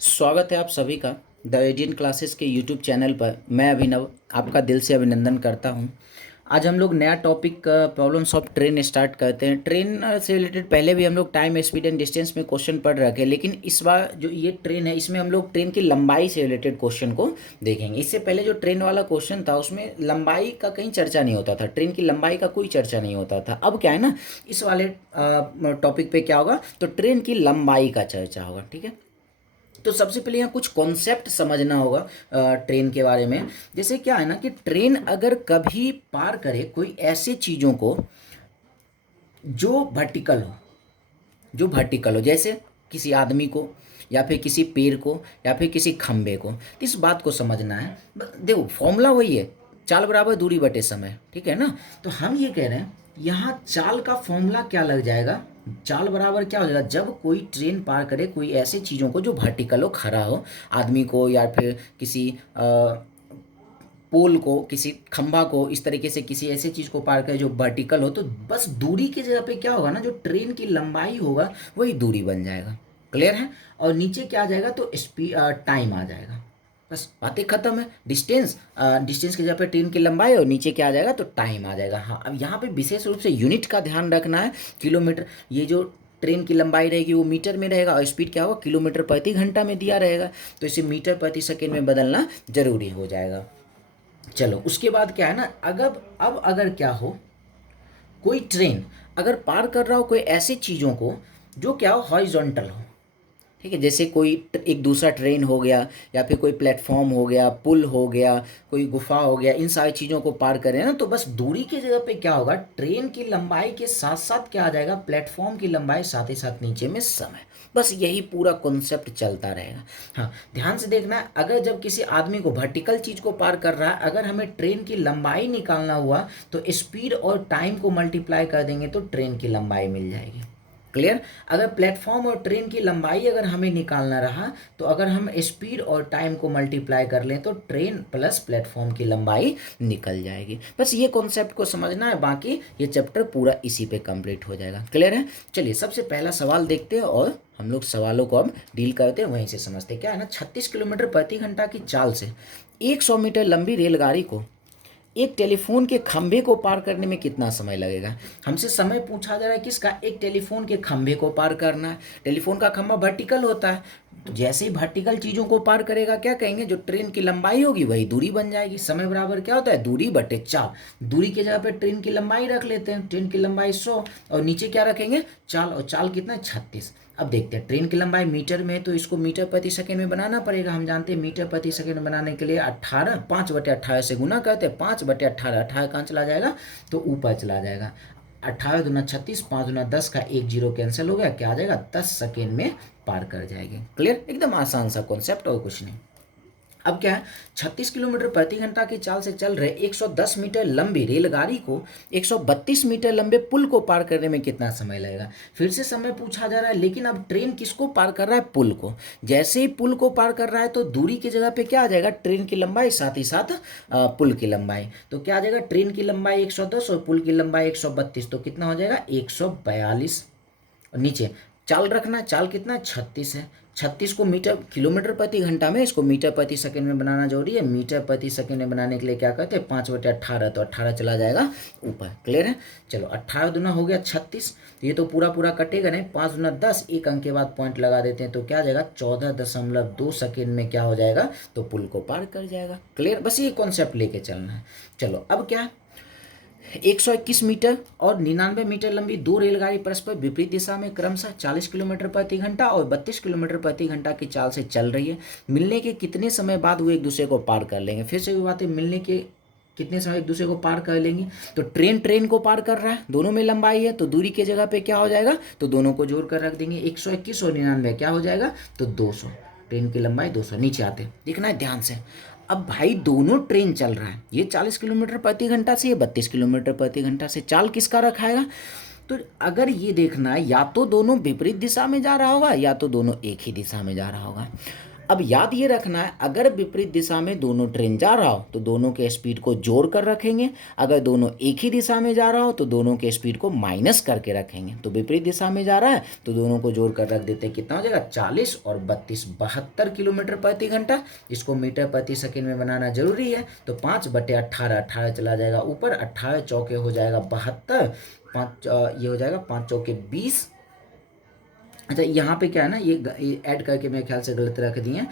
स्वागत है आप सभी का द एडियन क्लासेस के यूट्यूब चैनल पर। मैं अभिनव आपका दिल से अभिनंदन करता हूं। आज हम लोग नया topic problems of train start करते हैं। ट्रेन से रिलेटेड पहले भी हम लोग टाइम स्पीड एंड डिस्टेंस में क्वेश्चन पढ़ रखे हैं, लेकिन इस बार जो ये ट्रेन है इसमें हम लोग ट्रेन की लंबाई से रिलेटेड क्वेश्चन को देखेंगे। इससे पहले जो ट्रेन वाला क्वेश्चन था उसमें लंबाई का कहीं चर्चा नहीं होता था, ट्रेन की लंबाई का कोई चर्चा नहीं होता था। अब क्या है ना, इस वाले टॉपिक पे क्या होगा, तो ट्रेन की लंबाई का चर्चा होगा। ठीक है, तो सबसे पहले यहाँ कुछ कॉन्सेप्ट समझना होगा ट्रेन के बारे में। जैसे क्या है ना कि ट्रेन अगर कभी पार करे कोई ऐसे चीज़ों को जो वर्टिकल हो, जैसे किसी आदमी को या फिर किसी पेड़ को या फिर किसी खंबे को, तो इस बात को समझना है। देखो फॉर्मूला वही है, चाल बराबर दूरी बटे समय। ठीक है ना, तो हम ये कह रहे हैं यहाँ चाल का फॉर्मूला क्या लग जाएगा, चाल बराबर क्या हो जाएगा, जब कोई ट्रेन पार करे कोई ऐसी चीज़ों को जो वर्टिकल हो, खड़ा हो, आदमी को या फिर किसी पोल को, किसी खंभा को, इस तरीके से किसी ऐसे चीज़ को पार करे जो वर्टिकल हो, तो बस दूरी की जगह पे क्या होगा ना, जो ट्रेन की लंबाई होगा वही दूरी बन जाएगा। क्लियर है, और नीचे क्या आ जाएगा, तो टाइम आ जाएगा। बस बातें खत्म है। डिस्टेंस की जगह पे ट्रेन की लंबाई और नीचे क्या आ जाएगा, तो टाइम आ जाएगा। हाँ, अब यहाँ पे विशेष रूप से यूनिट का ध्यान रखना है। किलोमीटर, ये जो ट्रेन की लंबाई रहेगी वो मीटर में रहेगा और स्पीड क्या होगा, किलोमीटर प्रति घंटा में दिया रहेगा, तो इसे मीटर प्रति सेकेंड में बदलना जरूरी हो जाएगा। चलो उसके बाद क्या है ना, अब अगर क्या हो, कोई ट्रेन अगर पार कर रहा हो कोई ऐसी चीज़ों को जो क्या हो, हॉरिजॉन्टल हो। ठीक है, जैसे कोई एक दूसरा ट्रेन हो गया, या फिर कोई प्लेटफॉर्म हो गया, पुल हो गया, कोई गुफा हो गया, इन सारी चीज़ों को पार करें ना, तो बस दूरी की जगह पे क्या होगा, ट्रेन की लंबाई के साथ साथ क्या आ जाएगा, प्लेटफॉर्म की लंबाई, साथ ही साथ नीचे में समय। बस यही पूरा कॉन्सेप्ट चलता रहेगा। हाँ, ध्यान से देखना है, अगर जब किसी आदमी को वर्टिकल चीज़ को पार कर रहा है, अगर हमें ट्रेन की लंबाई निकालना हुआ तो स्पीड और टाइम को मल्टीप्लाई कर देंगे तो ट्रेन की लंबाई मिल जाएगी। क्लियर। अगर प्लेटफॉर्म और ट्रेन की लंबाई अगर हमें निकालना रहा, तो अगर हम स्पीड और टाइम को मल्टीप्लाई कर लें तो ट्रेन प्लस प्लेटफॉर्म की लंबाई निकल जाएगी। बस ये कॉन्सेप्ट को समझना है, बाकी ये चैप्टर पूरा इसी पे कंप्लीट हो जाएगा। क्लियर है, चलिए सबसे पहला सवाल देखते हैं और हम लोग सवालों को अब डील करते हैं, वहीं से समझते हैं। क्या है ना, 36 किलोमीटर प्रति घंटा की चाल से 100 मीटर लंबी रेलगाड़ी को एक टेलीफोन के खंभे को पार करने में कितना समय लगेगा। हमसे समय पूछा जा रहा है किसका, एक टेलीफोन के खंभे को पार करना है। टेलीफोन का खंभा वर्टिकल होता है, तो जैसे ही वर्टिकल चीज़ों को पार करेगा क्या कहेंगे, जो ट्रेन की लंबाई होगी वही दूरी बन जाएगी। समय बराबर क्या होता है, दूरी बटे चाल। दूरी की जगह पे ट्रेन की लंबाई रख लेते हैं, ट्रेन की लंबाई 100 और नीचे क्या रखेंगे, चाल, और चाल कितना है, 36। अब देखते हैं, ट्रेन की लंबाई मीटर में है तो इसको मीटर प्रति सेकंड में बनाना पड़ेगा। हम जानते हैं मीटर प्रति सेकंड बनाने के लिए 18, 5/18 से गुना करते हैं। 5/18, 18 कहाँ चला जाएगा, तो ऊपर चला जाएगा। 18 दूना 36, 5 दूना 10 का एक जीरो कैंसिल हो गया, क्या आ जाएगा, 10 सेकेंड में पार कर जाएगी। क्लियर, एकदम आसान सा कॉन्सेप्ट और कुछ नहीं। अब क्या है, 36 किलोमीटर प्रति घंटा की चाल से चल रहे 110 मीटर लंबी रेलगाड़ी को 132 मीटर लंबे पुल को पार करने में कितना समय लगेगा। फिर से समय पूछा जा रहा है, लेकिन अब ट्रेन किसको पार कर रहा है, पुल को। जैसे ही पुल को पार कर रहा है तो दूरी की जगह पे क्या आ जाएगा, ट्रेन की लंबाई साथ ही साथ पुल की लंबाई। तो क्या आ जाएगा, ट्रेन की लंबाई 110 और पुल की लंबाई 132, तो कितना हो जाएगा, 142। और नीचे चाल रखना, चाल कितना, 36 है। 36 को मीटर, किलोमीटर प्रति घंटा में, इसको मीटर प्रति सेकंड में बनाना जरूरी है। मीटर प्रति सेकंड में बनाने के लिए क्या करते हैं, 5/18, तो 18 चला जाएगा ऊपर। क्लियर है, चलो 18 दूना हो गया 36, तो ये तो पूरा पूरा कटेगा नहीं। 5 दूना 10, एक अंक के बाद पॉइंट लगा देते हैं, तो क्या आ जाएगा, 14.2 सेकेंड में क्या हो जाएगा, तो पुल को पार कर जाएगा। क्लियर, बस ये कॉन्सेप्ट लेके चलना है। चलो अब क्या, 121 मीटर और 99 मीटर लंबी दो रेलगाड़ी परस्पर विपरीत दिशा में क्रमशः 40 किलोमीटर प्रति घंटा और 32 किलोमीटर प्रति घंटा की चाल से चल रही है। मिलने के कितने समय बाद वो एक दूसरे को पार कर लेंगे। फिर से भी बात है, मिलने के कितने समय एक दूसरे को पार कर लेंगे। तो ट्रेन को पार कर रहा है, दोनों में लंबाई है, तो दूरी के जगह पे क्या हो जाएगा, तो दोनों को जोड़ कर रख देंगे। 121 और 99 क्या हो जाएगा, तो 200। ट्रेन की लंबाई 200। नीचे आते देखना है ध्यान से। अब भाई दोनों ट्रेन चल रहा है, ये 40 किलोमीटर प्रति घंटा से, ये 32 किलोमीटर प्रति घंटा से। चाल किसका रखाएगा, तो अगर ये देखना है, या तो दोनों विपरीत दिशा में जा रहा होगा या तो दोनों एक ही दिशा में जा रहा होगा। अब याद ये रखना है, अगर विपरीत दिशा में दोनों ट्रेन जा रहा हो तो दोनों के स्पीड को जोड़ कर रखेंगे, अगर दोनों एक ही दिशा में जा रहा हो तो दोनों के स्पीड को माइनस करके रखेंगे। तो विपरीत दिशा में जा रहा है तो दोनों को जोड़ कर रख देते हैं, कितना हो जाएगा 40 और 32 72 किलोमीटर प्रति घंटा। इसको मीटर प्रति सेकेंड में बनाना जरूरी है, तो 5/18, 18 चला जाएगा ऊपर, 18 चौके हो जाएगा 72, 5 ये हो जाएगा 5 चौके 20। अच्छा यहाँ पे क्या है ना, ये ऐड करके मेरे ख्याल से गलत रख दिए।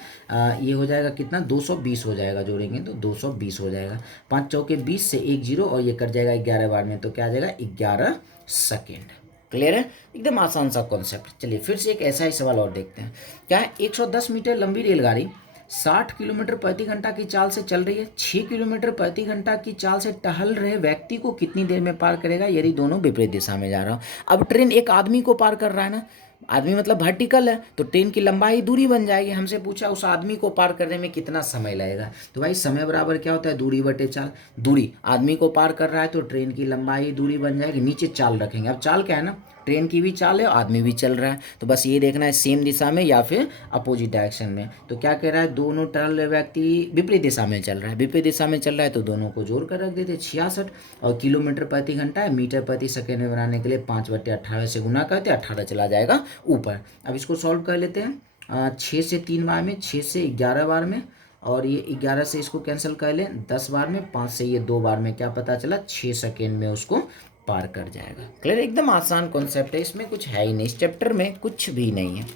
ये हो जाएगा कितना 220 हो जाएगा, जोड़ेंगे तो 220 हो जाएगा। 5 चौके 20 से 1 0 और ये कट जाएगा 11 बार में, तो क्या आ जाएगा 11 सेकेंड। क्लियर है, एकदम आसान सा कॉन्सेप्ट। चलिए फिर से एक ऐसा ही सवाल और देखते हैं। क्या है, 110 मीटर लंबी रेलगाड़ी 60 किलोमीटर प्रति घंटा की चाल से चल रही है, 6 किलोमीटर प्रति घंटा की चाल से टहल रहे व्यक्ति को कितनी देर में पार करेगा यदि दोनों विपरीत दिशा में जा रहा हो। अब ट्रेन एक आदमी को पार कर रहा है ना, आदमी मतलब वर्टिकल है, तो ट्रेन की लंबाई दूरी बन जाएगी। हमसे पूछा उस आदमी को पार करने में कितना समय लगेगा, तो भाई समय बराबर क्या होता है, दूरी बटे चाल। दूरी आदमी को पार कर रहा है तो ट्रेन की लंबाई दूरी बन जाएगी, नीचे चाल रखेंगे। अब चाल क्या है ना, ट्रेन की भी चाल है और आदमी भी चल रहा है, तो बस ये देखना है सेम दिशा में या फिर अपोजिट डायरेक्शन में। तो क्या कह रहा है, दोनों टहल रहे व्यक्ति विपरीत दिशा में चल रहा है, विपरीत दिशा में चल रहा है तो दोनों को जोड़ कर रख देते 66, और किलोमीटर प्रति घंटा है, मीटर प्रति सेकेंड में बनाने के लिए 5/18 से गुना करते, 18 चला जाएगा ऊपर। अब इसको सॉल्व कर लेते हैं, 6 से 3 बार में, 6 से 11 बार में, और ये 11 से इसको कैंसिल कर लें 10 बार में, 5 से ये 2 बार में, क्या पता चला 6 सेकेंड में उसको पार कर जाएगा। क्लियर, एकदम आसान कॉन्सेप्ट है, इसमें कुछ है ही नहीं, इस चैप्टर में कुछ भी नहीं है।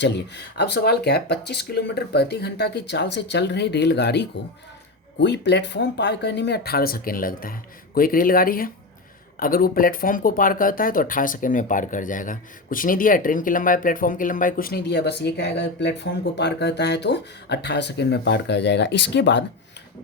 चलिए अब सवाल क्या है, 25 किलोमीटर प्रति घंटा की चाल से चल रही रेलगाड़ी को कोई प्लेटफॉर्म पार करने में 18 सेकेंड लगता है। कोई एक रेलगाड़ी है, अगर वो प्लेटफॉर्म को पार करता है तो 18 सेकेंड में पार कर जाएगा। कुछ नहीं दिया है, ट्रेन की लंबाई प्लेटफॉर्म की लंबाई कुछ नहीं दिया, बस ये कहेगा प्लेटफॉर्म को पार करता है तो 18 सेकेंड में पार कर जाएगा। इसके बाद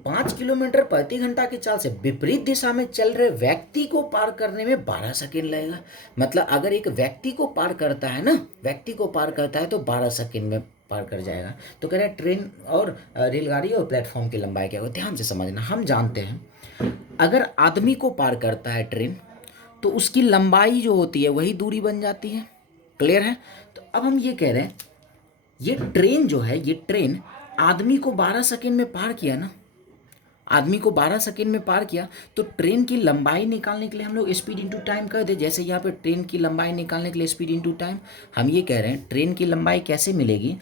5 किलोमीटर प्रति घंटा की चाल से विपरीत दिशा में चल रहे व्यक्ति को पार करने में 12 सेकेंड लगेगा। मतलब अगर एक व्यक्ति को पार करता है ना, व्यक्ति को पार करता है तो 12 सेकेंड में पार कर जाएगा। तो कह रहे हैं ट्रेन और रेलगाड़ी और प्लेटफॉर्म की लंबाई क्या हो, ध्यान से समझना। हम जानते हैं अगर आदमी को पार करता है ट्रेन तो उसकी लंबाई जो होती है वही दूरी बन जाती है। क्लियर है, तो अब हम ये कह रहे हैं ये ट्रेन जो है, ये ट्रेन आदमी को 12 सेकेंड में पार किया ना, आदमी को 12 सेकेंड में पार किया, तो ट्रेन की लंबाई निकालने के लिए हम लोग स्पीड इंटू टाइम कर दे। जैसे यहाँ पे ट्रेन की लंबाई निकालने के लिए स्पीड इंटू टाइम, हम ये कह रहे हैं ट्रेन की लंबाई कैसे मिलेगी,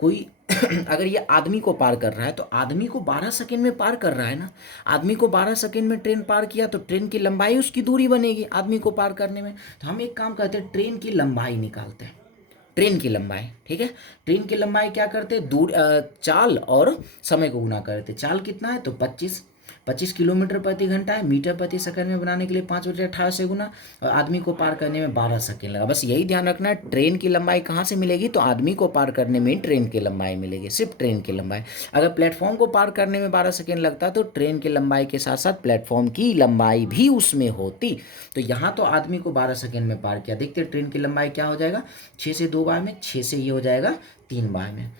कोई अगर ये आदमी को पार कर रहा है तो आदमी को 12 सेकेंड में पार कर रहा है ना, आदमी को 12 सेकेंड में ट्रेन पार किया तो ट्रेन की लंबाई उसकी दूरी बनेगी आदमी को पार करने में। तो हम एक काम करते हैं, ट्रेन की लंबाई निकालते हैं, ट्रेन की लंबाई। ठीक है, ट्रेन की लंबाई क्या करते, दूर चाल और समय को गुना करते। चाल कितना है तो 25 किलोमीटर प्रति घंटा है, मीटर प्रति सेकंड में बनाने के लिए 5/18 से गुना, और आदमी को पार करने में 12 सेकंड लगा। बस यही ध्यान रखना है, ट्रेन की लंबाई कहाँ से मिलेगी, तो आदमी को पार करने में ट्रेन की लंबाई मिलेगी, सिर्फ ट्रेन की लंबाई। अगर प्लेटफॉर्म को पार करने में 12 सेकेंड लगता तो ट्रेन की लंबाई के साथ साथ प्लेटफॉर्म की लंबाई भी उसमें होती। तो यहाँ तो आदमी को 12 सेकेंड में पार किया। देखते हैं ट्रेन की लंबाई क्या हो जाएगा, 6 से 2 बार में, 6 से ये हो जाएगा 3 बार में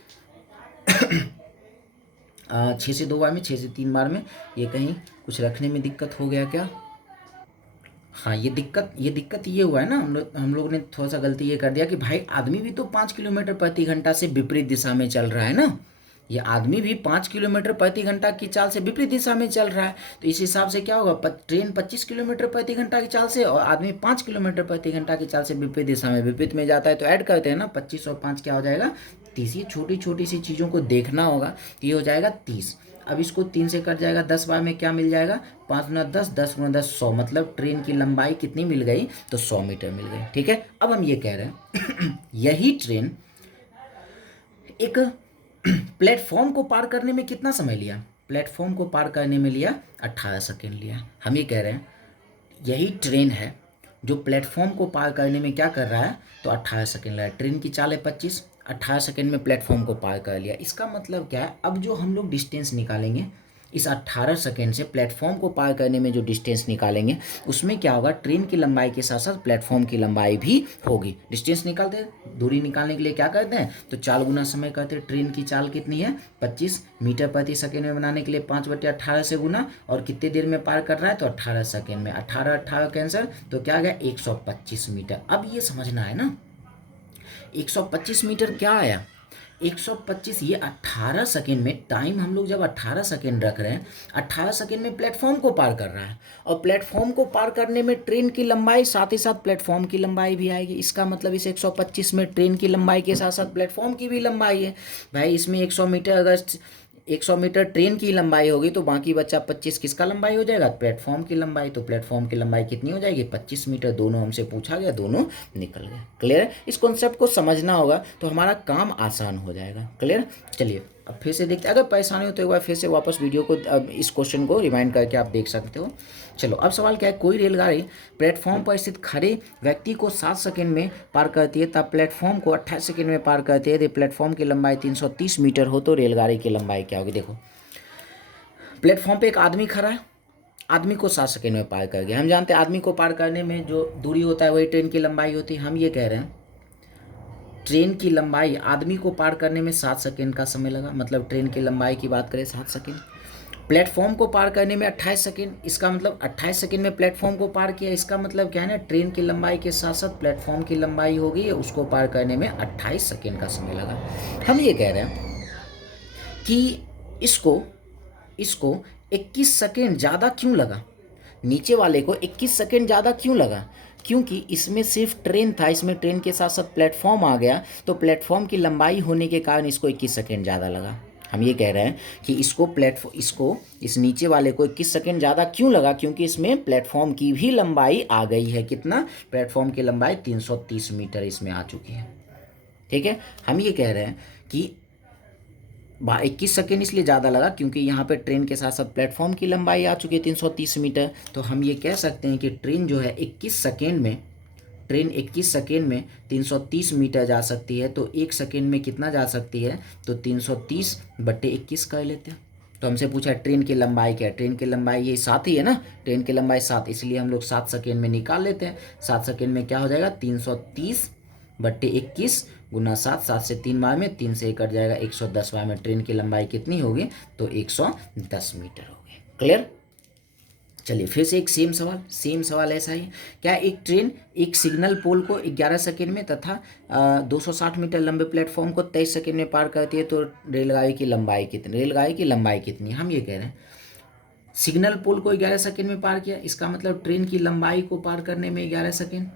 6 से 2 बार में, 6 से 3 बार में। ये कहीं कुछ रखने में दिक्कत हो गया क्या, हाँ ये दिक्कत ये हुआ है ना, हम लोग ने थोड़ा सा गलती ये कर दिया कि भाई आदमी भी तो 5 किलोमीटर प्रति घंटा से विपरीत दिशा में चल रहा है ना, ये आदमी भी 5 किलोमीटर प्रति घंटा की चाल से विपरीत दिशा में चल रहा है। तो इस हिसाब से क्या होगा, ट्रेन 25 किलोमीटर प्रति घंटा की चाल से और आदमी 5 किलोमीटर प्रति घंटा की चाल से विपरीत दिशा में, विपरीत में जाता है तो ऐड करते हैं ना, 25 और 5 क्या हो जाएगा 30। ये छोटी छोटी सी चीज़ों को देखना होगा, ये हो जाएगा 30। अब इसको 3 से कट जाएगा, 10 बार में क्या मिल जाएगा, 5 गुना 10, 10 गुना 10 100, मतलब ट्रेन की लंबाई कितनी मिल गई, तो 100 मीटर मिल गई। ठीक है, अब हम ये कह रहे हैं यही ट्रेन एक प्लेटफॉर्म को पार करने में कितना समय लिया, प्लेटफॉर्म को पार करने में लिया 18 सेकेंड लिया। हम ये कह रहे हैं यही ट्रेन है जो प्लेटफॉर्म को पार करने में क्या कर रहा है, तो 18 सेकेंड लगा। ट्रेन की चाल है 25, 18 सेकेंड में प्लेटफॉर्म को पार कर लिया। इसका मतलब क्या है, अब जो हम लोग डिस्टेंस निकालेंगे इस 18 सेकेंड से प्लेटफॉर्म को पार करने में जो डिस्टेंस निकालेंगे उसमें क्या होगा, ट्रेन की लंबाई के साथ साथ प्लेटफॉर्म की लंबाई भी होगी। डिस्टेंस निकालते हैं, दूरी निकालने के लिए क्या करते हैं, तो चाल गुना समय करते हैं। ट्रेन की चाल कितनी है 25, मीटर प्रति सेकेंड में बनाने के लिए 5/18 से गुना, और कितने देर में पार कर रहा है, तो 18 सेकेंड में। 18 कैंसर, तो क्या आ गया 125 मीटर। अब ये समझना है ना 125 मीटर क्या आया, 125, ये 18 सेकेंड में, टाइम हम लोग जब 18 सेकेंड रख रहे हैं, 18 सेकेंड में प्लेटफॉर्म को पार कर रहा है। और प्लेटफॉर्म को पार करने में ट्रेन की लंबाई साथ ही साथ प्लेटफॉर्म की लंबाई भी आएगी। इसका मतलब इस 125 में ट्रेन की लंबाई के साथ साथ प्लेटफॉर्म की भी लंबाई है। भाई इसमें 100 मीटर, अगर 100 मीटर ट्रेन की लंबाई होगी तो बाकी बचा 25 किसका लंबाई हो जाएगा? प्लेटफॉर्म की लंबाई। तो प्लेटफॉर्म की लंबाई कितनी हो जाएगी? 25 मीटर। दोनों हमसे पूछा गया, दोनों निकल गए। क्लियर है? इस कॉन्सेप्ट को समझना होगा तो हमारा काम आसान हो जाएगा। क्लियर? चलिए अब फिर से देखते हैं। अगर परेशानी हो तो एक बार फिर से वापस वीडियो को, अब इस क्वेश्चन को रिमाइंड करके आप देख सकते हो। चलो अब सवाल क्या है, कोई रेलगाड़ी प्लेटफॉर्म पर स्थित खड़े व्यक्ति को 7 सेकंड में पार करती है, तब प्लेटफॉर्म को 28 सेकंड में पार करती है। यदि प्लेटफॉर्म की लंबाई 330 मीटर हो तो रेलगाड़ी की लंबाई क्या होगी? देखो प्लेटफॉर्म पे एक आदमी खड़ा है, आदमी को 7 सेकंड में पार कर गया। हम जानते हैं आदमी को पार करने में जो दूरी होता है वही ट्रेन की लंबाई होती है। हम ये कह रहे हैं ट्रेन की लंबाई, आदमी को पार करने में 7 सेकंड का समय लगा, मतलब ट्रेन की लंबाई की बात करें 7 सेकंड। प्लेटफॉर्म को पार करने में 28 सेकंड, इसका मतलब 28 सेकंड में प्लेटफॉर्म को पार किया। इसका मतलब क्या है ना, ट्रेन की लंबाई के साथ साथ प्लेटफॉर्म की लंबाई होगी, उसको पार करने में 28 सेकंड का समय लगा। हम ये कह रहे हैं कि इसको इसको 21 सेकंड ज़्यादा क्यों लगा? नीचे वाले को 21 सेकंड ज़्यादा क्यों लगा? क्योंकि इसमें सिर्फ ट्रेन था, इसमें ट्रेन के साथ साथ प्लेटफॉर्म आ गया, तो प्लेटफॉर्म की लंबाई होने के कारण इसको 21 सेकंड ज़्यादा लगा। हम ये कह रहे हैं कि इसको इस नीचे वाले को 21 सेकंड ज़्यादा क्यों लगा? क्योंकि इसमें प्लेटफॉर्म की भी लंबाई आ गई है। कितना? प्लेटफॉर्म की लंबाई 330 मीटर इसमें आ चुकी है। ठीक है, हम ये कह रहे हैं कि 21 सेकेंड इसलिए ज़्यादा लगा क्योंकि यहाँ पे ट्रेन के साथ साथ प्लेटफॉर्म की लंबाई आ चुकी है 330 मीटर। तो हम ये कह सकते हैं कि ट्रेन जो है 21 सेकेंड में, ट्रेन 21 सेकेंड में 330 मीटर जा सकती है। तो 1 सेकेंड में कितना जा सकती है? तो 330/21 कर लेते हैं। तो हमसे पूछा ट्रेन की लंबाई क्या है? ट्रेन की लंबाई ये 7 ही है ना, ट्रेन की लंबाई 7, इसलिए हम लोग 7 सेकेंड में निकाल लेते हैं। 7 सेकेंड में क्या हो जाएगा? 330/21 गुना 7, 7 से 3 बार में, 3 से कट जाएगा 110 बार में ट्रेन की लंबाई कितनी होगी? तो 110 मीटर होगी। क्लियर? चलिए फिर से एक सेम सवाल ऐसा ही, क्या एक ट्रेन एक सिग्नल पोल को 11 सेकेंड में तथा 260 मीटर लंबे प्लेटफॉर्म को 23 सेकेंड में पार करती है, तो रेलगाड़ी की लंबाई कितनी? रेलगाड़ी की लंबाई कितनी? हम ये कह रहे हैं सिग्नल पोल को 11 सेकेंड में पार किया, इसका मतलब ट्रेन की लंबाई को पार करने में 11 सेकेंड।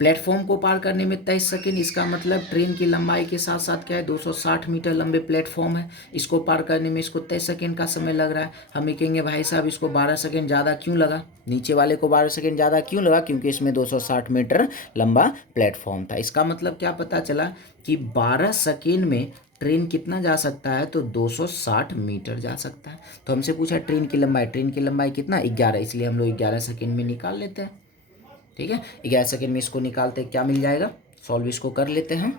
प्लेटफॉर्म को पार करने में 23 सेकेंड, इसका मतलब ट्रेन की लंबाई के साथ साथ क्या है? 260 मीटर लंबे प्लेटफॉर्म है, इसको पार करने में इसको 23 सेकेंड का समय लग रहा है। हम ये कहेंगे भाई साहब इसको 12 सेकेंड ज़्यादा क्यों लगा? नीचे वाले को 12 सेकेंड ज़्यादा क्यों लगा? क्योंकि इसमें 260 मीटर लंबा प्लेटफॉर्म था। इसका मतलब क्या पता चला कि 12 सेकेंड में ट्रेन कितना जा सकता है? तो 260 मीटर जा सकता है। तो हमसे पूछा ट्रेन की लंबाई, ट्रेन की लंबाई कितना? 11, इसलिए हम लोग 11 सेकेंड में निकाल लेते हैं। ठीक है, 11 सेकेंड में इसको निकालते क्या मिल जाएगा? सॉल्व इसको कर लेते हैं।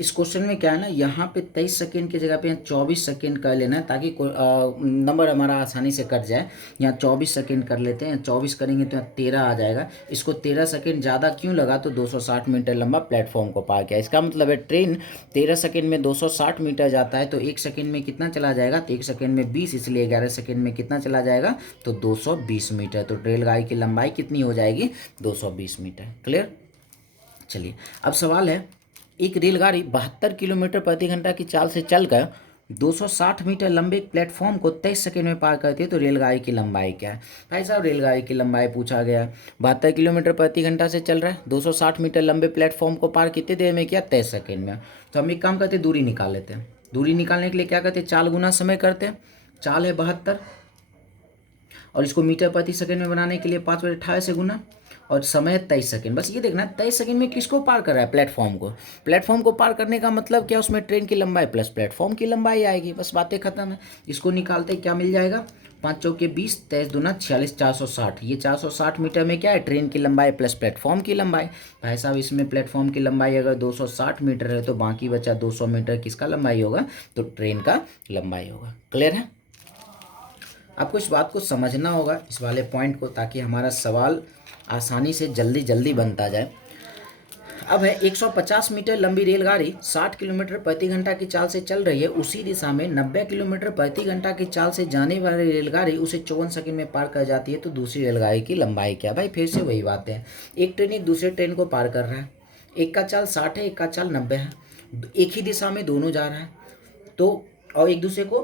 इस क्वेश्चन में क्या है ना, यहाँ पे 23 सेकेंड की जगह पे 24 सेकेंड कर लेना है ताकि नंबर हमारा आसानी से कट जाए। यहाँ 24 सेकेंड कर लेते हैं, 24 करेंगे तो यहाँ 13 आ जाएगा। इसको 13 सेकेंड ज़्यादा क्यों लगा? तो 260 मीटर लंबा प्लेटफॉर्म को पार किया। इसका मतलब है ट्रेन 13 सेकेंड में 260 मीटर जाता है, तो 1 सेकेंड में कितना चला जाएगा? तो 1 सेकेंड में 20, इसलिए 11 सेकेंड में कितना चला जाएगा? तो 220 मीटर। तो रेलगाड़ी की लंबाई कितनी हो जाएगी? 220 मीटर। क्लियर? चलिए अब सवाल है, एक रेलगाड़ी 72 किलोमीटर प्रति घंटा की चाल से चलकर 260 मीटर लंबे प्लेटफॉर्म को 23 सेकेंड में पार करती है, तो रेलगाड़ी की लंबाई क्या है? भाई साहब रेलगाड़ी की लंबाई पूछा गया, 72 किलोमीटर प्रति घंटा से चल रहा है, 260 मीटर लंबे प्लेटफॉर्म को पार कितनी देर में किया? 23 सेकेंड में। तो हम एक काम करते, दूरी निकाल लेते हैं। दूरी निकालने के लिए क्या करते हैं? चाल गुना समय करते हैं। चाल है 72 और इसको मीटर प्रति सेकंड में बनाने के लिए 5/18 से गुना, और समय है 23 सेकेंड। बस ये देखना 23 सेकेंड में किसको पार कर रहा है? प्लेटफॉर्म को। प्लेटफॉर्म को पार करने का मतलब क्या? उसमें ट्रेन की लंबाई प्लस प्लेटफॉर्म की लंबाई आएगी। बस बातें खत्म है। इसको निकालते क्या मिल जाएगा? 5 चौके 20, 23 दूना 46, 460। ये 460 मीटर में क्या है? ट्रेन की लंबाई प्लस प्लेटफॉर्म की लंबाई। भाई साहब इसमें प्लेटफॉर्म की लंबाई अगर 260 मीटर है तो बाकी बचा 200 मीटर किसका लंबाई होगा? तो ट्रेन का लंबाई होगा। क्लियर है? आपको इस बात को समझना होगा, इस वाले पॉइंट को, ताकि हमारा सवाल आसानी से जल्दी जल्दी बनता जाए। अब है 150 मीटर लंबी रेलगाड़ी 60 किलोमीटर प्रति घंटा की चाल से चल रही है, उसी दिशा में 90 किलोमीटर प्रति घंटा की चाल से जाने वाली रेलगाड़ी उसे 54 सेकंड में पार कर जाती है, तो दूसरी रेलगाड़ी की लंबाई क्या? भाई फिर से वही बात है, एक ट्रेन एक दूसरे ट्रेन को पार कर रहा है। एक का चाल 60 है, एक का चाल 90 है, एक ही दिशा में दोनों जा रहा है तो, और एक दूसरे को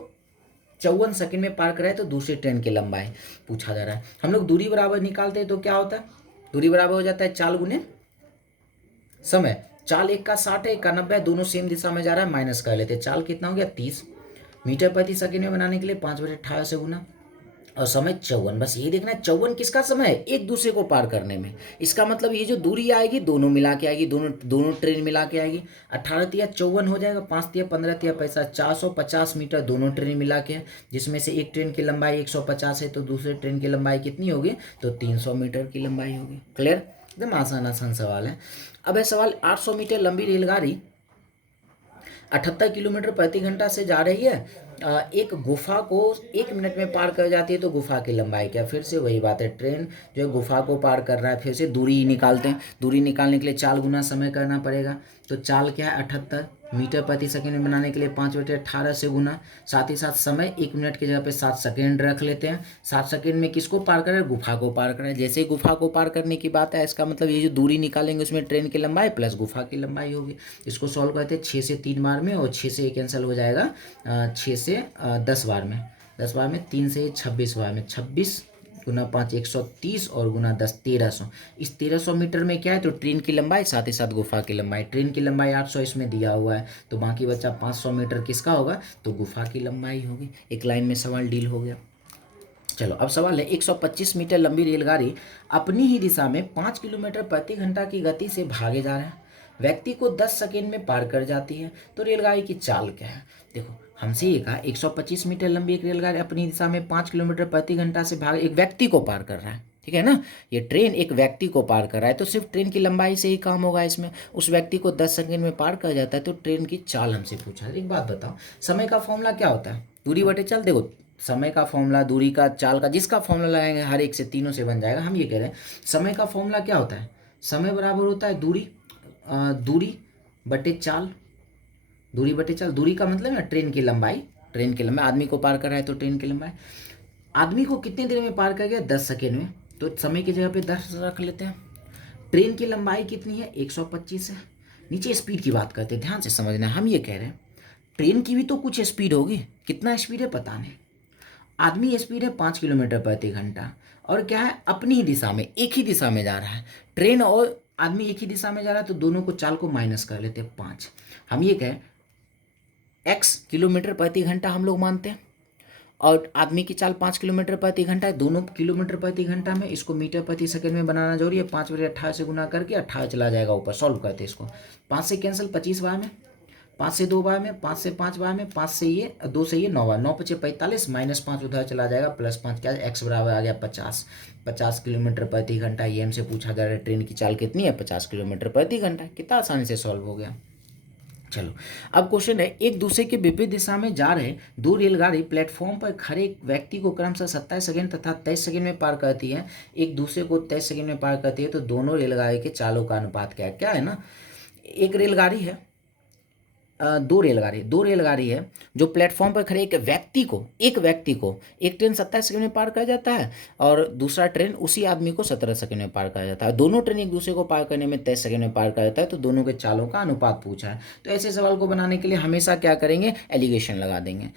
54 सेकंड में पार कराए तो दूसरी ट्रेन की लंबाई पूछा जा रहा है। हम लोग दूरी बराबर निकालते हैं तो क्या होता है, दूरी बराबर हो जाता है चाल गुने समय। चाल एक का 60 है, एक का 90 है, दोनों सेम दिशा में जा रहा है, माइनस कर लेते हैं। चाल कितना हो गया 30 मीटर प्रति सेकंड में बनाने के लिए 5/18 से गुना, और समय 54। बस ये देखना है 54 किसका समय है, एक दूसरे को पार करने में। इसका मतलब ये जो दूरी आएगी दोनों मिला के आएगी, दोनों दोनों ट्रेन मिला के आएगी। 18 तिया 54 हो जाएगा, 5 तिया 15 तिया 65, 450 मीटर दोनों ट्रेन मिला के, जिसमें से एक ट्रेन की लंबाई 150 है तो दूसरे ट्रेन की लंबाई कितनी होगी, तो 300 मीटर की लंबाई होगी। क्लियर, एकदम आसान आसान सवाल है। अब है सवाल, 800 मीटर लंबी रेलगाड़ी 78 किलोमीटर प्रति घंटा से जा रही है, एक गुफा को 1 मिनट में पार कर जाती है तो गुफा की लंबाई क्या। फिर से वही बात है, ट्रेन जो है गुफा को पार कर रहा है, फिर से दूरी निकालते हैं। दूरी निकालने के लिए चाल गुना समय करना पड़ेगा, तो चाल क्या है 78 मीटर प्रति सेकंड में बनाने के लिए 5/18 से गुना, साथ ही साथ समय 1 मिनट की जगह पे 7 सेकेंड रख लेते हैं। 7 सेकेंड में किसको पार करें, गुफा को पार करें। जैसे ही गुफा को पार करने की बात है, इसका मतलब ये जो दूरी निकालेंगे उसमें ट्रेन की लंबाई प्लस गुफा की लंबाई होगी। इसको सॉल्व करते हैं 6 से 3 बार में, और 6 से कैंसिल हो जाएगा 6 से 10 बार में, 10 बार में 3 से 26 बार में, 26 गुना 5 130 और गुना 10 1300। इस 1300 मीटर में क्या है, तो ट्रेन की लंबाई साथ ही साथ गुफा की लंबाई। ट्रेन की लंबाई 800 इसमें दिया हुआ है, तो बाकी बचा 500 मीटर किसका होगा, तो गुफा की लंबाई होगी। एक लाइन में सवाल डील हो गया। चलो अब सवाल है, 125 मीटर लंबी रेलगाड़ी अपनी ही दिशा में 5 किलोमीटर प्रति घंटा की गति से भागे जा रहे हैं, व्यक्ति को 10 सेकेंड में पार कर जाती है, तो रेलगाड़ी की चाल क्या है। देखो हमसे ये कहा 125 मीटर लंबी एक रेलगाड़ी अपनी दिशा में 5 किलोमीटर प्रति घंटा से भाग एक व्यक्ति को पार कर रहा है, ठीक है ना। ये ट्रेन एक व्यक्ति को पार कर रहा है, तो सिर्फ ट्रेन की लंबाई से ही काम होगा इसमें। उस व्यक्ति को 10 सेकेंड में पार कर जाता है, तो ट्रेन की चाल हमसे पूछा है। एक बात बताओ, समय का फॉर्मूला क्या होता है, दूरी बटे चाल। देखो समय का फॉर्मूला, दूरी का, चाल का, जिसका फॉर्मूला लगाएंगे हर एक से तीनों से बन जाएगा। हम ये कह रहे हैं समय का फॉर्मूला क्या होता है, समय बराबर होता है दूरी, दूरी बटे चाल, दूरी बटे चाल। दूरी का मतलब है ट्रेन की लंबाई, ट्रेन की लंबाई, आदमी को पार कर रहा है तो ट्रेन की लंबाई। आदमी को कितने देर में पार कर गया, 10 सेकेंड में, तो समय की जगह पे 10 रख लेते हैं। ट्रेन की लंबाई कितनी है, 125 है। नीचे स्पीड की बात करते हैं, ध्यान से समझना है। हम ये कह रहे हैं ट्रेन की भी तो कुछ स्पीड होगी, कितना स्पीड है पता नहीं। आदमी स्पीड है 5 किलोमीटर प्रति घंटा, और क्या है अपनी ही दिशा में, एक ही दिशा में जा रहा है। ट्रेन और आदमी एक ही दिशा में जा रहा है, तो दोनों को चाल को माइनस कर लेते हैं 5। हम ये कहें x किलोमीटर प्रति घंटा हम लोग मानते हैं, और आदमी की चाल 5 किलोमीटर प्रति घंटा है, दोनों किलोमीटर प्रति घंटा में, इसको मीटर प्रति सेकंड में बनाना जरूरी है। 5/18 से गुना करके 18 चला जाएगा ऊपर। सॉल्व करते हैं इसको, 5 से कैंसिल 25 बार में, 5 से 2 बार में, 5 से 5 बार में, 5 से ये 2 से ये 9 बार, 9 पचे 45, -5 उधर चला जाएगा, +5 क्या x बराबर आ गया 50। 50 किलोमीटर प्रति घंटा, ये हमसे पूछा जा रहा है ट्रेन की चाल कितनी है, 50 किलोमीटर प्रति घंटा। कितना आसानी से सॉल्व हो गया। चलो अब क्वेश्चन है, एक दूसरे के विपरीत दिशा में जा रहे दो रेलगाड़ी प्लेटफॉर्म पर खड़े एक व्यक्ति को क्रमशः 27 सेकंड तथा 23 सेकंड में पार करती है, एक दूसरे को 23 सेकंड में पार करती है, तो दोनों रेलगाड़ी के चालों का अनुपात क्या है। क्या है ना, एक रेलगाड़ी है, दो रेलगाड़ी है जो प्लेटफॉर्म पर खड़े एक व्यक्ति को एक ट्रेन 27 सेकंड में पार कर जाता है, और दूसरा ट्रेन उसी आदमी को 17 सेकंड में पार कर जाता है। दोनों ट्रेन एक दूसरे को पार करने में 23 सेकंड में पार कर जाता है, तो दोनों के चालों का अनुपात पूछा है। तो ऐसे सवाल को बनाने के लिए हमेशा क्या करेंगे, एलिगेशन लगा देंगे।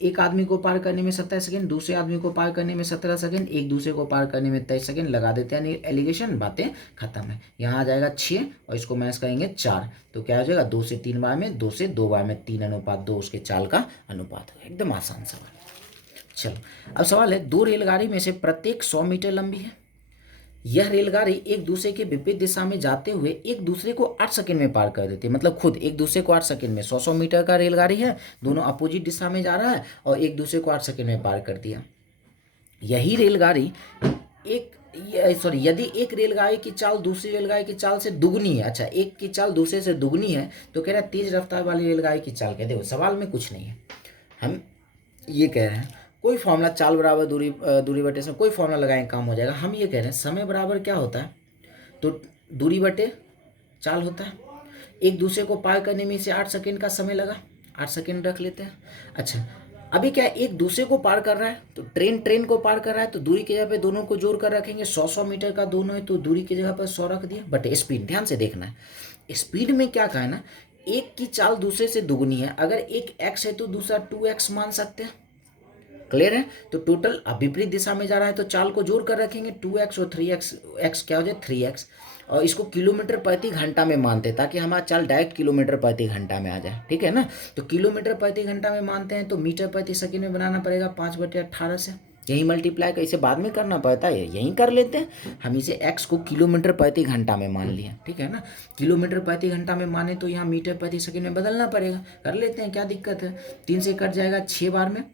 एक आदमी को पार करने में 27 सेकंड, दूसरे आदमी को पार करने में 17 सेकंड, एक दूसरे को पार करने में 23 सेकंड लगा देते हैं, एलिगेशन, बातें खत्म है। यहाँ आ जाएगा 6 और इसको मैच करेंगे 4, तो क्या हो जाएगा 2 से 3 बार में, 2 से 2 बार में, 3:2 उसके चाल का अनुपात होगा। एकदम आसान सवाल। चलो अब सवाल है, दो रेलगाड़ी में से प्रत्येक 100 मीटर लंबी है, यह रेलगाड़ी एक दूसरे के विपरीत दिशा में जाते हुए एक दूसरे को 8 सेकंड में पार कर देती है। मतलब खुद एक दूसरे को 8 सेकंड में, 100 मीटर का रेलगाड़ी है, दोनों अपोजिट दिशा में जा रहा है और एक दूसरे को 8 सेकंड में पार कर दिया। यही रेलगाड़ी यदि एक रेलगाड़ी की चाल दूसरी रेलगाड़ी की चाल से दुगनी है, अच्छा एक की चाल दूसरे से दुगनी है, तो कह रहा है तेज रफ्तार वाली रेलगाड़ी की चाल क्या। देखो सवाल में कुछ नहीं है, हम ये कह रहे हैं कोई फॉर्मूला, चाल बराबर दूरी बटे से कोई फॉर्मूला लगाएं काम हो जाएगा। हम ये कह रहे हैं समय बराबर क्या होता है, तो दूरी बटे चाल होता है। एक दूसरे को पार करने में इसे 8 सेकंड का समय लगा, 8 सेकंड रख लेते हैं। अच्छा अभी क्या है, एक दूसरे को पार कर रहा है, तो ट्रेन ट्रेन को पार कर रहा है, तो दूरी की जगह पे दोनों को जोड़ कर रखेंगे। 100 मीटर का दोनों है तो दूरी की जगह पर 100 रख दिया। बट स्पीड ध्यान से देखना है, स्पीड में क्या कहा है ना, एक की चाल दूसरे से दुगनी है। अगर एक x है तो दूसरा 2x मान सकते हैं। क्लियर है? तो टोटल विपरीत दिशा में जा रहा है तो चाल को जोड़ कर रखेंगे, 2x और 3x, x क्या हो जाए 3x, और इसको किलोमीटर प्रति घंटा में मानते हैं ताकि हमारा चाल डायरेक्ट किलोमीटर प्रति घंटा में आ जाए। ठीक है ना? तो किलोमीटर प्रति घंटा में मानते हैं तो मीटर प्रति सेकंड में बनाना पड़ेगा 5/18 से। यही मल्टीप्लाई का इसे बाद में करना पड़ता है, यहीं कर लेते हैं हम। इसे x को किलोमीटर प्रति घंटा में मान लिया। ठीक है ना? किलोमीटर प्रति घंटा में माने तो यहाँ मीटर प्रति सेकंड में बदलना पड़ेगा। कर लेते हैं, क्या दिक्कत है। 3 से कट जाएगा 6 बार में,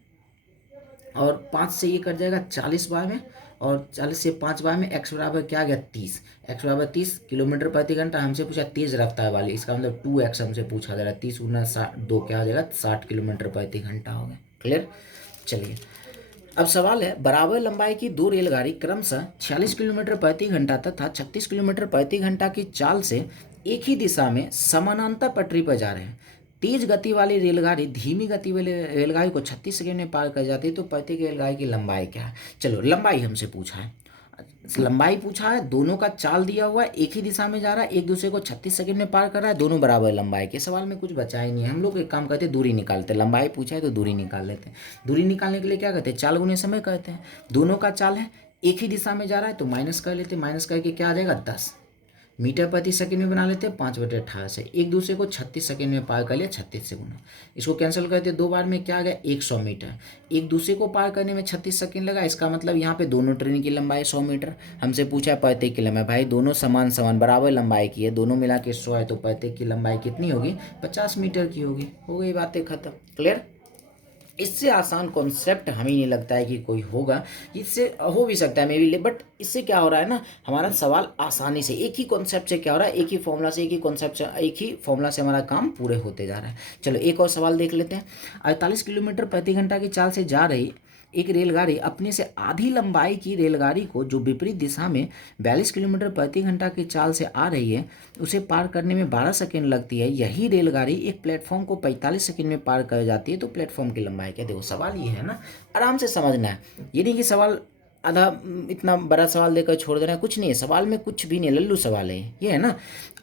और 5 से ये कट जाएगा 40 बार में, और 40 से 5 बार में x बराबर क्या आ गया 30। x बराबर 30 किलोमीटर प्रति घंटा। हमसे पूछा तेज रफ्तार वाली, इसका मतलब 2x हमसे पूछा जा रहा है। 30 गुना 2 क्या हो जाएगा 60 किलोमीटर प्रति घंटा हो गया। क्लियर? चलिए अब सवाल है, बराबर लंबाई की दो रेलगाड़ी क्रमशः 46 किलोमीटर प्रति घंटा तथा 36 किलोमीटर प्रति घंटा की चाल से एक ही दिशा में समानांतर पटरी पर जा रहे हैं। तेज गति वाली रेलगाड़ी धीमी गति वाली रेलगाड़ी को 36 सेकंड में पार कर जाती है, तो प्रत्येक रेलगाड़ी की लंबाई क्या है। चलो लंबाई हमसे पूछा है, लंबाई पूछा है, दोनों का चाल दिया हुआ है, एक ही दिशा में जा रहा है, एक दूसरे को 36 सेकंड में पार कर रहा है, दोनों बराबर लंबाई के। सवाल में कुछ बचा ही नहीं है। हम लोग एक काम करते हैं, दूरी निकालते हैं। लंबाई पूछा है तो दूरी निकाल लेते हैं। दूरी निकालने के लिए क्या करते हैं, चाल गुने समय करते हैं। दोनों का चाल है, एक ही दिशा में जा रहा है तो माइनस कर लेते हैं। माइनस करके क्या आ जाएगा 10 मीटर प्रति सेकंड में बना लेते हैं 5/18 से। एक दूसरे को 36 सेकंड में पार कर लिया, 36 से गुना। इसको कैंसिल करते हैं, 2 बार में क्या आ गया 100 मीटर। एक दूसरे को पार करने में 36 सेकंड लगा, इसका मतलब यहाँ पे दोनों ट्रेन की लंबाई 100 मीटर। हमसे पूछा है प्रत्येक की लंबाई, भाई दोनों समान समान बराबर लंबाई की है, दोनों मिला के 100 है, तो प्रत्येक की लंबाई कितनी होगी 50 मीटर की होगी। हो गई बातें खत्म। क्लियर? इससे आसान कॉन्सेप्ट हमें नहीं लगता है कि कोई होगा। इससे हो भी सकता है मे बी, बट इससे क्या हो रहा है ना, हमारा सवाल आसानी से एक ही कॉन्सेप्ट से क्या हो रहा है, एक ही फॉर्मूला से, एक ही कॉन्सेप्ट से, एक ही फॉर्मूला से हमारा काम पूरे होते जा रहा है। चलो एक और सवाल देख लेते हैं। 48 किलोमीटर प्रति घंटा की चाल से जा रही एक रेलगाड़ी अपने से आधी लंबाई की रेलगाड़ी को, जो विपरीत दिशा में 42 किलोमीटर प्रति घंटा की चाल से आ रही है, उसे पार करने में 12 सेकंड लगती है। यही रेलगाड़ी एक प्लेटफॉर्म को 45 सेकंड में पार कर जाती है, तो प्लेटफॉर्म की लंबाई क्या। देखो सवाल ये है ना, आराम से समझना है। ये नहीं कि सवाल आधा इतना बड़ा सवाल देकर छोड़ देना है, कुछ नहीं है सवाल में, कुछ भी नहीं, लल्लू सवाल है ये है ना।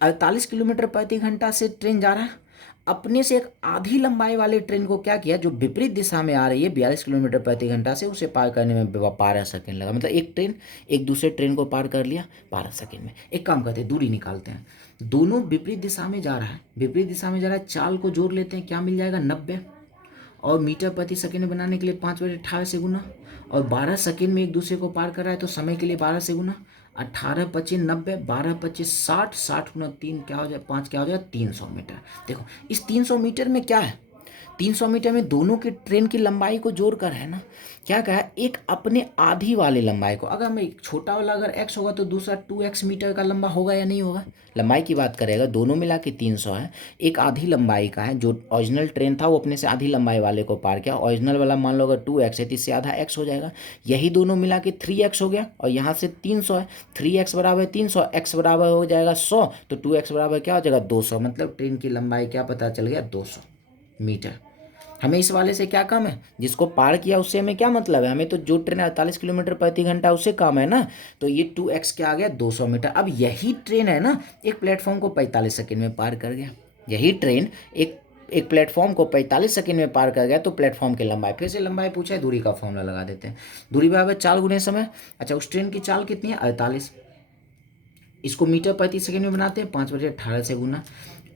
48 किलोमीटर प्रति घंटा से ट्रेन जा रहा है, अपने से एक आधी लंबाई वाले ट्रेन को क्या किया, जो विपरीत दिशा में आ रही है 42 किलोमीटर प्रति घंटा से, उसे पार करने में 12 सेकंड लगा। मतलब एक ट्रेन एक दूसरे ट्रेन को पार कर लिया 12 सेकंड में। एक काम करते हैं, दूरी निकालते हैं। दोनों विपरीत दिशा में जा रहा है, विपरीत दिशा में जा रहा है, चाल को जोड़ लेते हैं, क्या मिल जाएगा 90, और मीटर प्रति सेकंड बनाने के लिए 5/18 से गुना, और 12 सेकंड में एक दूसरे को पार कर रहा है तो समय के लिए 12 से गुना। 18 25 90, 12 25 60, 60 गुना 3 क्या हो जाए 5, क्या हो जाए 300 मीटर। देखो इस 300 मीटर में क्या है, 300 मीटर में दोनों की ट्रेन की लंबाई को जोड़कर है ना, क्या कहा है, एक अपने आधी वाले लंबाई को, अगर मैं छोटा वाला अगर x होगा तो दूसरा 2x मीटर का लंबा होगा या नहीं होगा। लंबाई की बात करेगा, दोनों मिला के 300 है, एक आधी लंबाई का है, जो ओरिजिनल ट्रेन था वो अपने से आधी लंबाई वाले को पार किया। ओरिजिनल वाला मान लो अगर 2x है तो इससे आधा x हो जाएगा, यही दोनों मिला के 3x हो गया, और यहाँ से 300 है, 3x बराबर 300, x बराबर हो जाएगा 100, तो 2x बराबर क्या हो जाएगा 200। मतलब ट्रेन की लंबाई क्या पता चल गया 200 मीटर। हमें इस वाले से क्या काम है, जिसको पार किया उससे हमें क्या मतलब है, हमें तो जो ट्रेन 48 किलोमीटर प्रति घंटा उससे काम है ना। तो ये 2x क्या आ गया 200 मीटर। अब यही ट्रेन है ना, एक प्लेटफॉर्म को 45 सेकंड में पार कर गया। यही ट्रेन एक प्लेटफॉर्म को 45 सेकंड में पार कर गया, तो प्लेटफॉर्म की लंबाई, फिर से लंबाई पूछा है, दूरी का फॉर्मूला लगा देते हैं। दूरी बराबर चाल गुने समय। अच्छा उस ट्रेन की चाल कितनी है 48, इसको मीटर प्रति सेकंड में बनाते हैं 5/18 से गुना,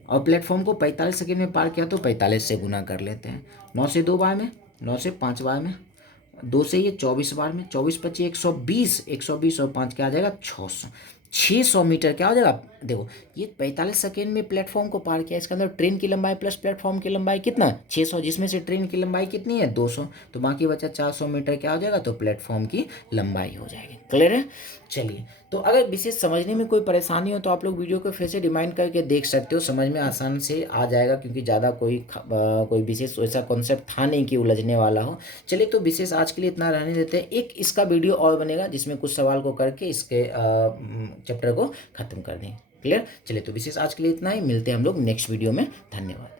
और प्लेटफॉर्म को 45 सेकंड में पार किया तो 45 से गुना कर लेते हैं। 9 से 2 बार में, 9 से 5 बार में, 2 से ये 24 बार में, 24 25 120, 120 और 5 क्या आ जाएगा 600 मीटर क्या हो जाएगा। देखो ये 45 सेकेंड में प्लेटफॉर्म को पार किया, इसके अंदर ट्रेन की लंबाई प्लस प्लेटफॉर्म की लंबाई कितना 600, जिसमें से ट्रेन की लंबाई कितनी है 200, तो बाकी बचा 400 मीटर क्या हो जाएगा, तो प्लेटफॉर्म की लंबाई हो जाएगी। क्लियर है? चलिए तो अगर विशेष समझने में कोई परेशानी हो तो आप लोग वीडियो को फिर से रिमाइंड करके देख सकते हो, समझ में आसान से आ जाएगा, क्योंकि ज़्यादा कोई विशेष ऐसा कॉन्सेप्ट था नहीं कि उलझने वाला हो। चलिए तो विशेष आज के लिए इतना रहने देते हैं, एक इसका वीडियो और बनेगा जिसमें कुछ सवाल को करके इसके चैप्टर को खत्म कर दें। क्लियर? चलिए तो विशेष आज के लिए इतना ही, मिलते हैं हम लोग नेक्स्ट वीडियो में। धन्यवाद।